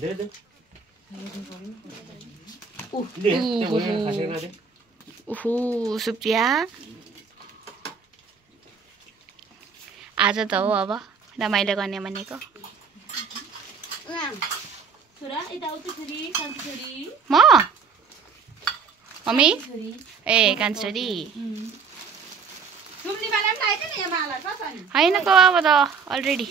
they they ओहो सुप्रिया आज त हो अब रमाइलो गर्ने भनेको म मम्मी ए कान्छोरी होइन को अब त अलरेडी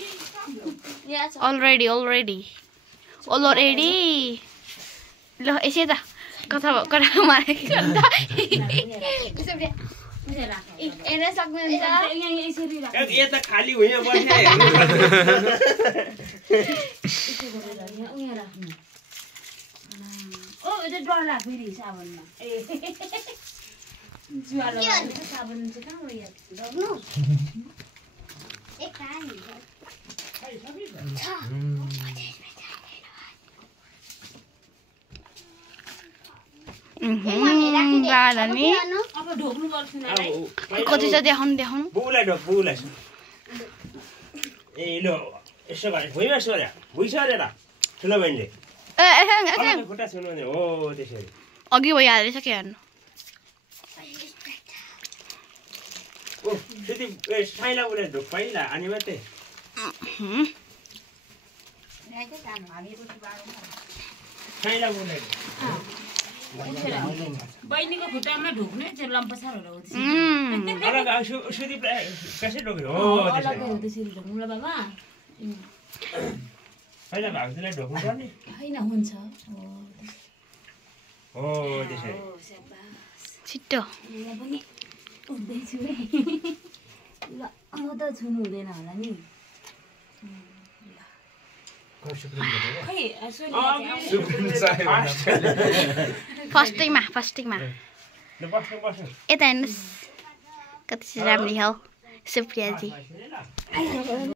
ल यसै त कथा मारेको खाली हुँ डर लाग्यो फेरि साबनमा साबन चाहिँ कति छ देखाउनु बुलाई ढोक बुलाई ए लो यसो गरे भुइँमा सोर्या भुइँ सोरेर ठुलो बहिनीले खुट्टा छुनु भने हो त्यसरी अघि भइहाल्दैछ के हेर्नु ओ त्यति साइला उसले ढोक पहिला अनि मात्रै साइला उसले बहिनीको खुट्टामा ढोक्ने चाहिँ लम्पसारहरू हुन्छ अलग सुदीप कसै ढोक्यो हो त्यसरी ढोक्नुला बाबा पहिला भाउजूलाई ढोक्नु पर्ने होइन हुन्छ हो त्यसरी छिट्टो पनि उठ्दैछु है ल म त छुनु हुँदैन होला नि फर्स्टैमा यता हेर्नुहोस् कति राम्रो हो सुप्रियाजी